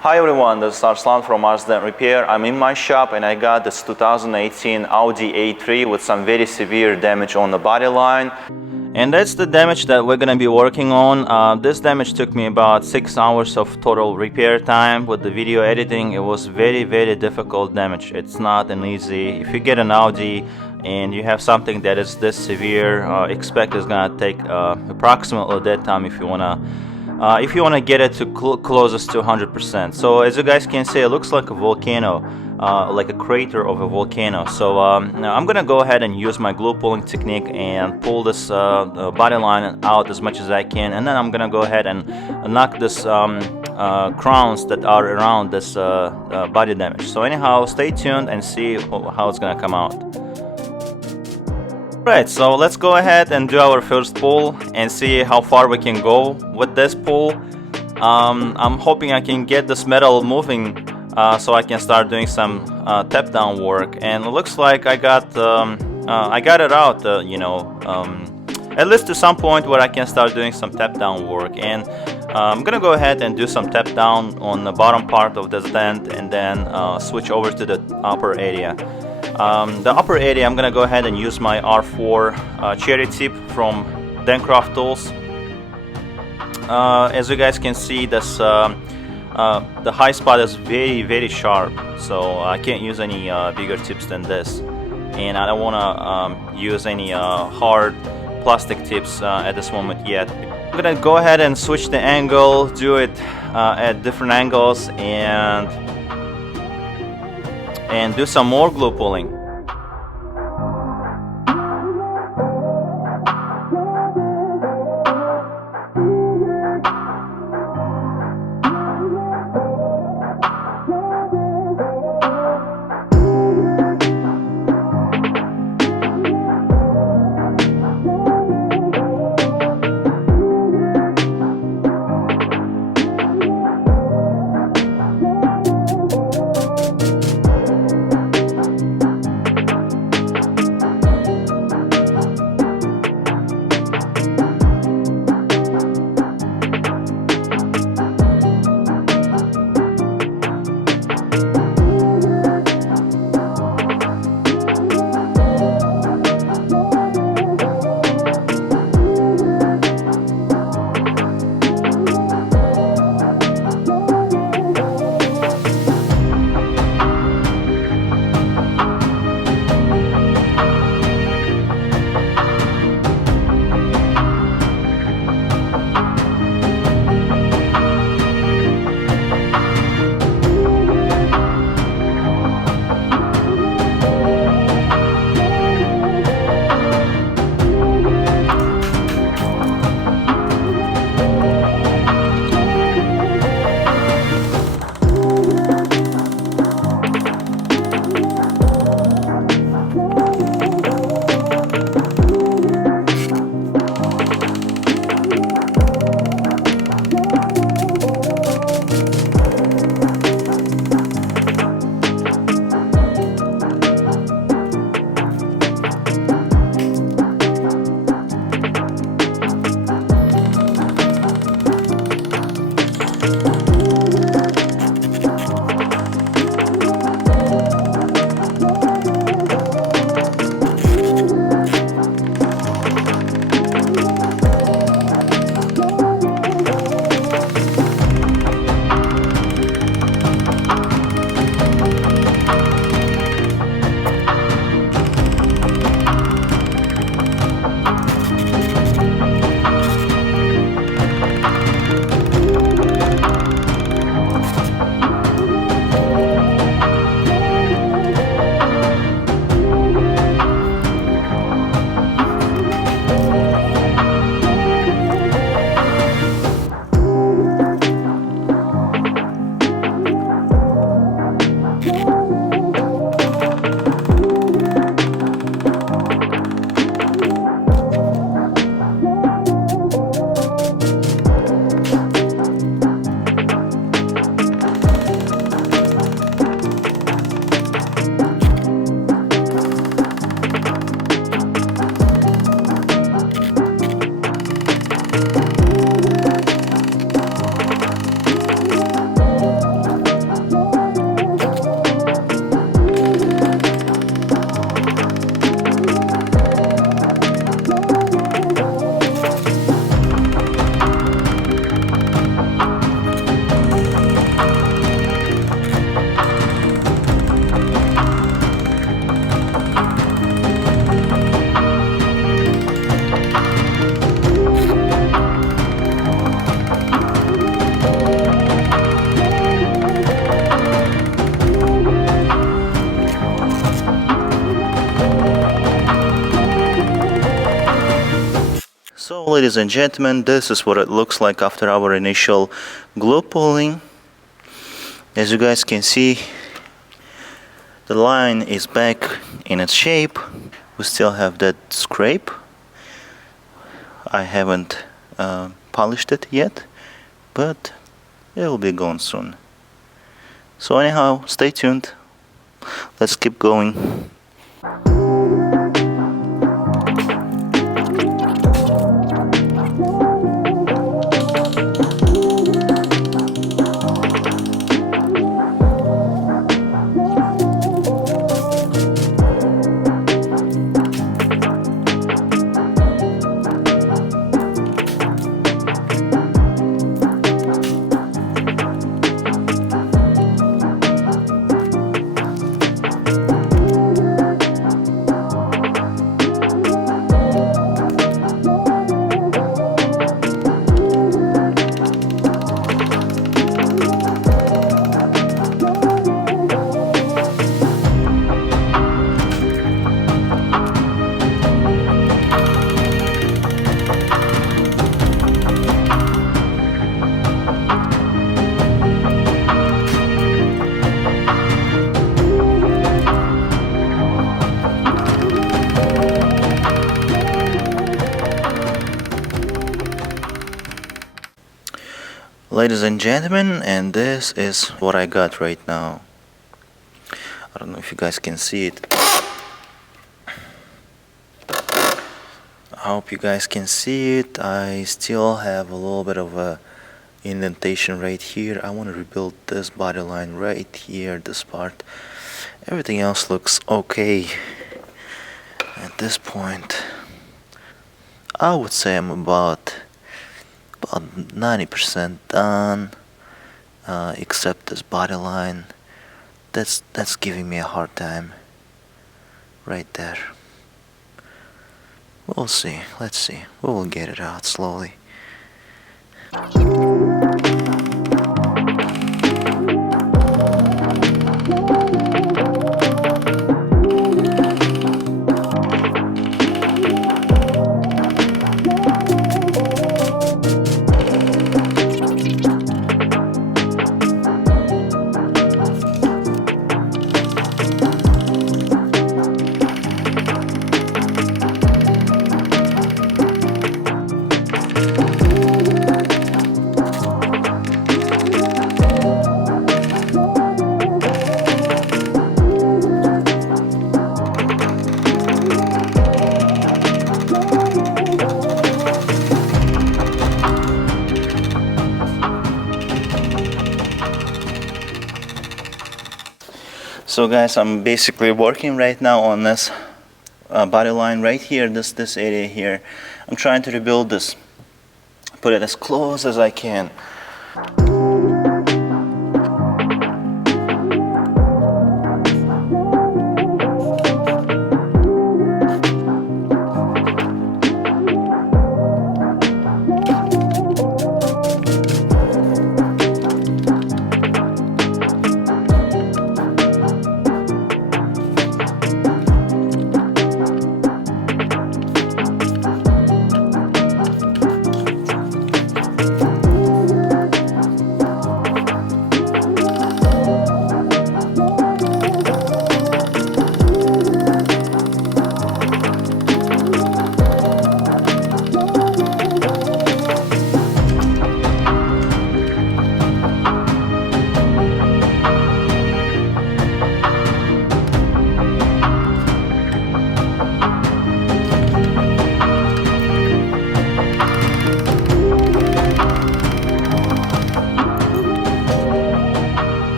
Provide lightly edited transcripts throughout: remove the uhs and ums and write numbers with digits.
Hi everyone, this is Arslan from Ars Dent Repair. I'm in my shop and I got this 2018 Audi A3 with some very severe damage on the body line. And that's the damage that we're gonna be working on. This damage took me about 6 hours of total repair time. With the video editing, it was very difficult damage. It's not an easy. If you get an Audi and you have something that is this severe, expect it's gonna take approximately that time if you wanna get it to closest to 100%. So as you guys can see, it looks like a volcano, like a crater of a volcano. So now I'm gonna go ahead and use my glue pulling technique and pull this body line out as much as I can, and then I'm gonna go ahead and knock this crowns that are around this body damage. So anyhow, stay tuned and see how it's gonna come out. Right, so let's go ahead and do our first pull and see how far we can go with this pull. I'm hoping I can get this metal moving so I can start doing some tap down work, and it looks like I got it out, at least to some point where I can start doing some tap down work. And I'm gonna go ahead and do some tap down on the bottom part of this dent and then switch over to the upper area. The upper area, I'm gonna go ahead and use my R4 cherry tip from Dentcraft Tools. As you guys can see, this the high spot is very sharp, so I can't use any bigger tips than this, and I don't want to use any hard plastic tips at this moment yet. I'm gonna go ahead and switch the angle, do it at different angles, and do some more glue pulling. Ladies and gentlemen, this is what it looks like after our initial glue pulling. As you guys can see, the line is back in its shape. We still have that scrape. I haven't polished it yet, but it will be gone soon. So anyhow, stay tuned. Let's keep going. Ladies and gentlemen, and this is what I got right now. I don't know if you guys can see it. I hope you guys can see it. I still have a little bit of a indentation right here. I want to rebuild this body line right here, this part. Everything else looks okay at this point. I would say I'm about 90% done, except this body line. That's giving me a hard time right there. We'll see. Let's see. We will get it out slowly. So guys, I'm basically working right now on this body line right here, this area here. I'm trying to rebuild this, put it as close as I can.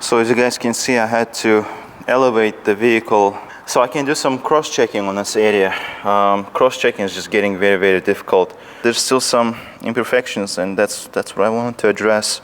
So as you guys can see, I had to elevate the vehicle so I can do some cross-checking on this area. Cross-checking is just getting very, very difficult. There's still some imperfections, and that's what I wanted to address.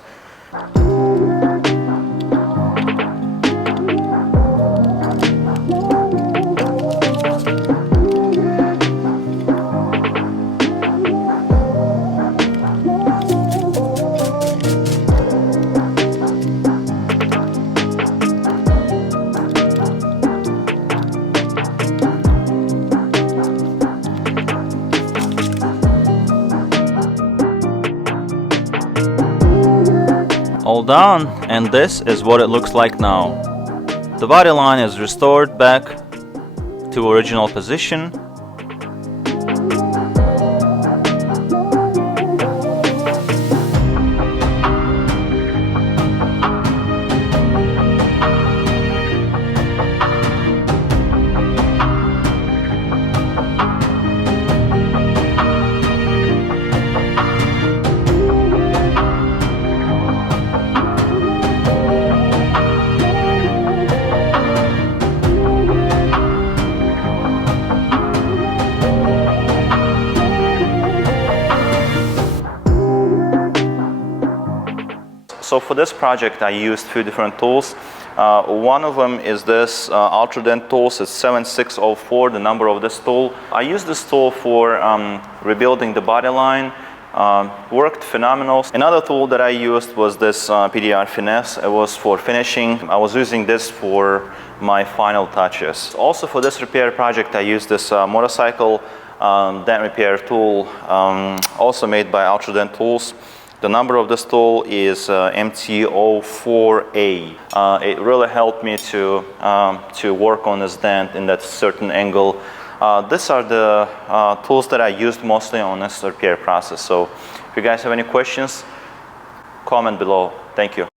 all done, and this is what it looks like now. The body line is restored back to original position. So for this project, I used a few different tools. One of them is this Ars Dent tools. It's 7604, the number of this tool. I used this tool for rebuilding the body line. Worked phenomenal. Another tool that I used was this PDR Finesse. It was for finishing. I was using this for my final touches. Also for this repair project, I used this motorcycle dent repair tool, also made by Ars Dent Tools. The number of this tool is MT04A. It really helped me to work on this dent in that certain angle. These are the tools that I used mostly on this repair process. So if you guys have any questions, comment below. Thank you.